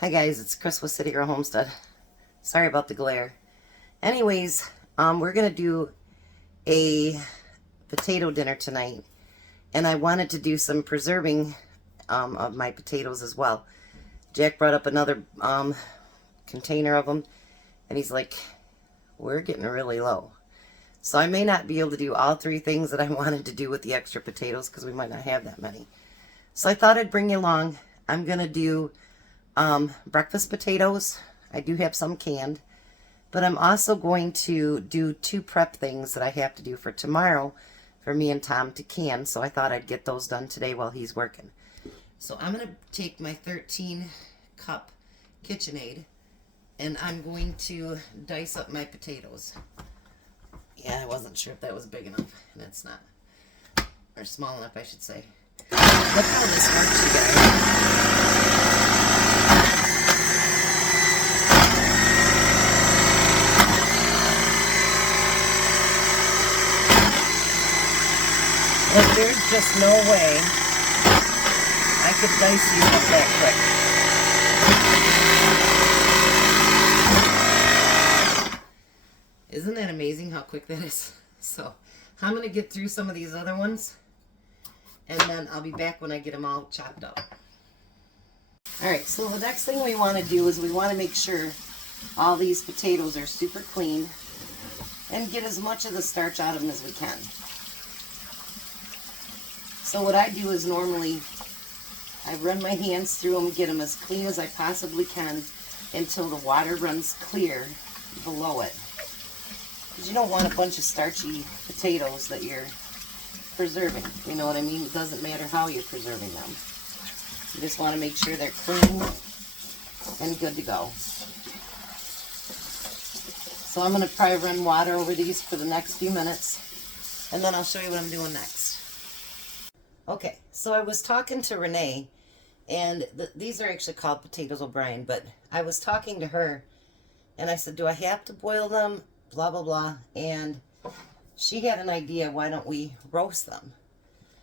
Hi guys, it's Chris with City Girl Homestead. Sorry about the glare. Anyways, we're gonna do a potato dinner tonight, and I wanted to do some preserving of my potatoes as well. Jack brought up another container of them, and he's like, we're getting really low. So I may not be able to do all three things that I wanted to do with the extra potatoes because we might not have that many. So I thought I'd bring you along. I'm gonna do breakfast potatoes. I do have some canned, but I'm also going to do two prep things that I have to do for tomorrow for me and Tom to can, so I thought I'd get those done today while he's working. So I'm going to take my 13 cup KitchenAid and I'm going to dice up my potatoes. Yeah, I wasn't sure if that was big enough, and it's not. Or small enough, I should say. Look how this works, you guys. Like, there's just no way I could dice these up that quick. Isn't that amazing how quick that is? So, I'm going to get through some of these other ones, and then I'll be back when I get them all chopped up. Alright, so the next thing we want to do is we want to make sure all these potatoes are super clean and get as much of the starch out of them as we can. So what I do is normally I run my hands through them, get them as clean as I possibly can until the water runs clear below it. Because you don't want a bunch of starchy potatoes that you're preserving. You know what I mean? It doesn't matter how you're preserving them. You just want to make sure they're clean and good to go. So I'm going to probably run water over these for the next few minutes, and then I'll show you what I'm doing next. Okay, so I was talking to Renee, and these are actually called potatoes O'Brien, but I was talking to her, and I said, do I have to boil them? Blah, blah, blah. And she had an idea, why don't we roast them?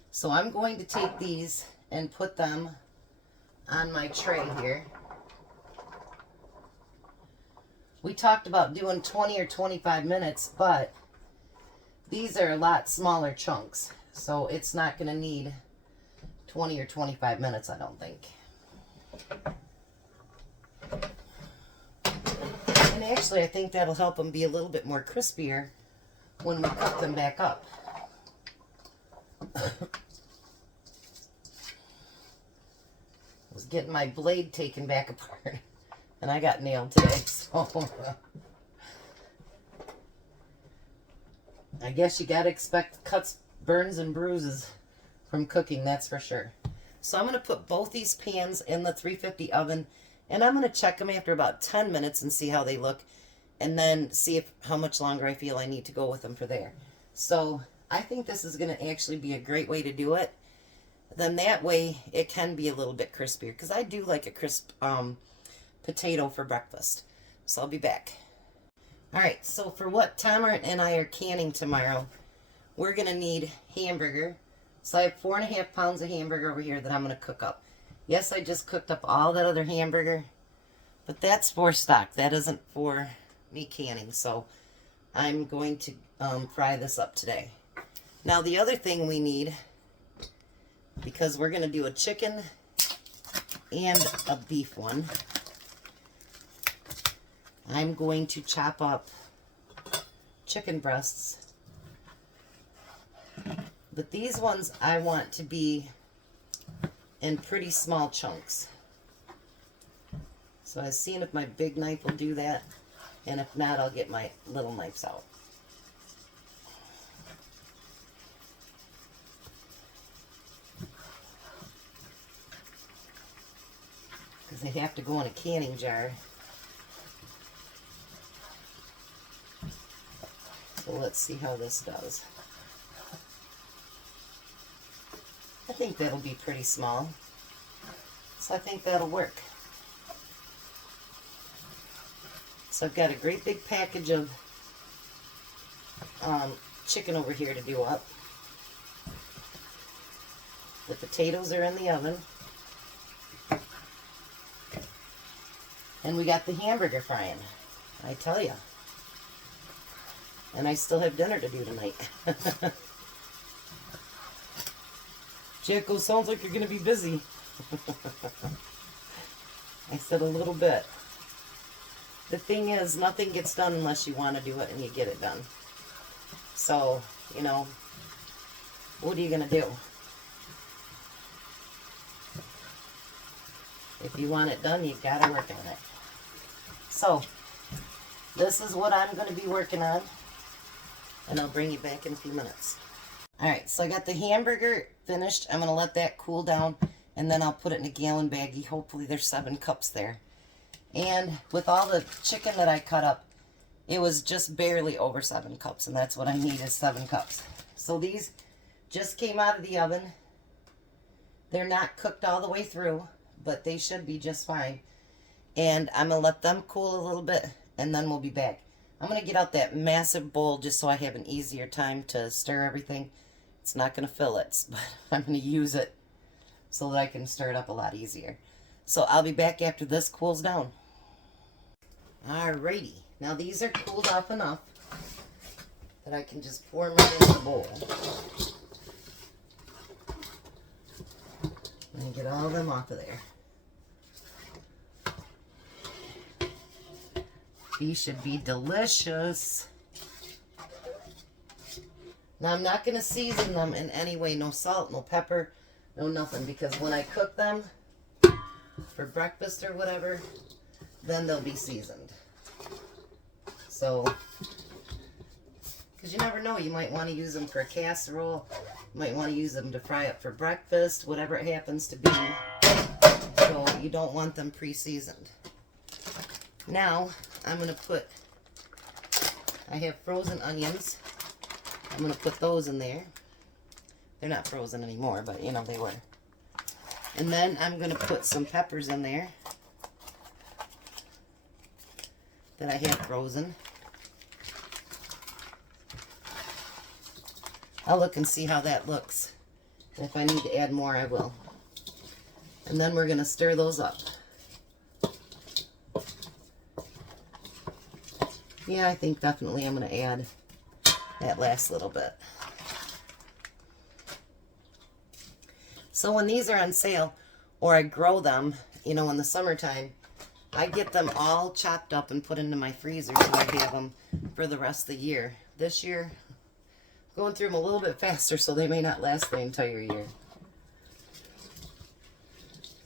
So I'm going to take these and put them on my tray here. We talked about doing 20 or 25 minutes, but these are a lot smaller chunks. So it's not going to need 20 or 25 minutes, I don't think. And actually, I think that'll help them be a little bit more crispier when we cook them back up. I was getting my blade taken back apart, and I got nailed today, so I guess you got to expect cuts, burns, and bruises from cooking, that's for sure. So I'm going to put both these pans in the 350 oven, and I'm going to check them after about 10 minutes and see how they look, and then see how much longer I feel I need to go with them for there. So I think this is going to actually be a great way to do it. Then that way it can be a little bit crispier, because I do like a crisp potato for breakfast. So I'll be back. Alright, so for what Tom and I are canning tomorrow, we're going to need hamburger. So I have 4.5 pounds of hamburger over here that I'm going to cook up. Yes, I just cooked up all that other hamburger, but that's for stock. That isn't for me canning. So I'm going to fry this up today. Now the other thing we need, because we're going to do a chicken and a beef one, I'm going to chop up chicken breasts. But these ones I want to be in pretty small chunks. So I was seeing if my big knife will do that, and if not, I'll get my little knives out. Because they have to go in a canning jar. So let's see how this does. I think that'll be pretty small. So I think that'll work. So I've got a great big package of chicken over here to do up. The potatoes are in the oven. And we got the hamburger frying. I tell ya. And I still have dinner to do tonight. Jacko, sounds like you're going to be busy. I said a little bit. The thing is, nothing gets done unless you want to do it and you get it done. So, you know, what are you going to do? If you want it done, you've got to work on it. So, this is what I'm going to be working on. And I'll bring you back in a few minutes. Alright, so I got the hamburger finished. I'm going to let that cool down. And then I'll put it in a gallon baggie. Hopefully there's 7 cups there. And with all the chicken that I cut up, it was just barely over 7 cups. And that's what I need is 7 cups. So these just came out of the oven. They're not cooked all the way through, but they should be just fine. And I'm going to let them cool a little bit, and then we'll be back. I'm going to get out that massive bowl just so I have an easier time to stir everything. It's not going to fill it, but I'm going to use it so that I can stir it up a lot easier. So I'll be back after this cools down. Alrighty. Now these are cooled off enough that I can just pour them right in the bowl. And get all of them off of there. These should be delicious. Now I'm not going to season them in any way. No salt, no pepper, no nothing. Because when I cook them for breakfast or whatever, then they'll be seasoned. So, because you never know. You might want to use them for a casserole. You might want to use them to fry up for breakfast, whatever it happens to be. So you don't want them pre-seasoned. Now, I'm going to put, I have frozen onions. I'm going to put those in there. They're not frozen anymore, but you know, they were. And then I'm going to put some peppers in there that I had frozen. I'll look and see how that looks. And if I need to add more, I will. And then we're going to stir those up. Yeah, I think definitely I'm going to add that last little bit. So when these are on sale, or I grow them, you know, in the summertime, I get them all chopped up and put into my freezer so I have them for the rest of the year. This year, I'm going through them a little bit faster, so they may not last the entire year.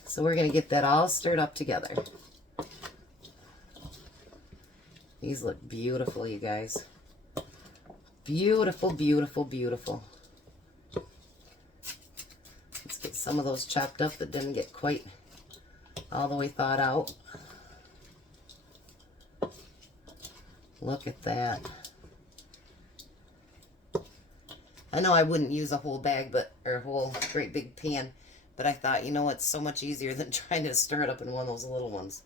So we're going to get that all stirred up together. These look beautiful, you guys. Beautiful, beautiful, beautiful. Let's get some of those chopped up that didn't get quite all the way thawed out. Look at that. I know I wouldn't use a whole bag, or a whole great big pan, but I thought, you know, it's so much easier than trying to stir it up in one of those little ones.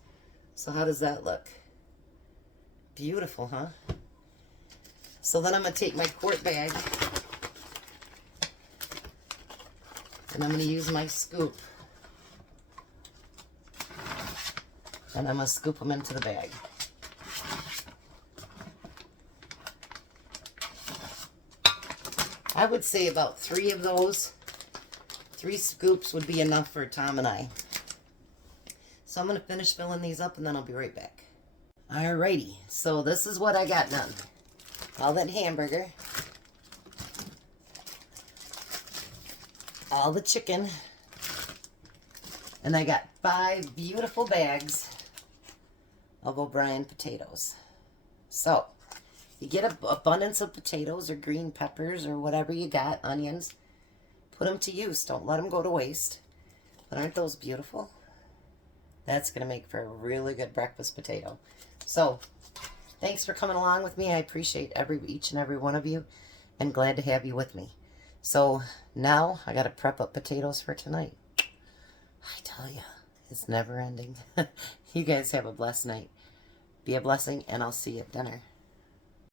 So how does that look? Beautiful, huh? So then I'm going to take my quart bag and I'm going to use my scoop and I'm going to scoop them into the bag. I would say about 3 of those, 3 scoops would be enough for Tom and I. So I'm going to finish filling these up and then I'll be right back. Alrighty, so this is what I got done. All that hamburger, all the chicken, and I got 5 beautiful bags of O'Brien potatoes. So, you get an abundance of potatoes or green peppers or whatever you got, onions. Put them to use. Don't let them go to waste. But aren't those beautiful? That's going to make for a really good breakfast potato. So, thanks for coming along with me. I appreciate each and every one of you, and glad to have you with me. So, now I got to prep up potatoes for tonight. I tell you, it's never ending. You guys have a blessed night. Be a blessing, and I'll see you at dinner.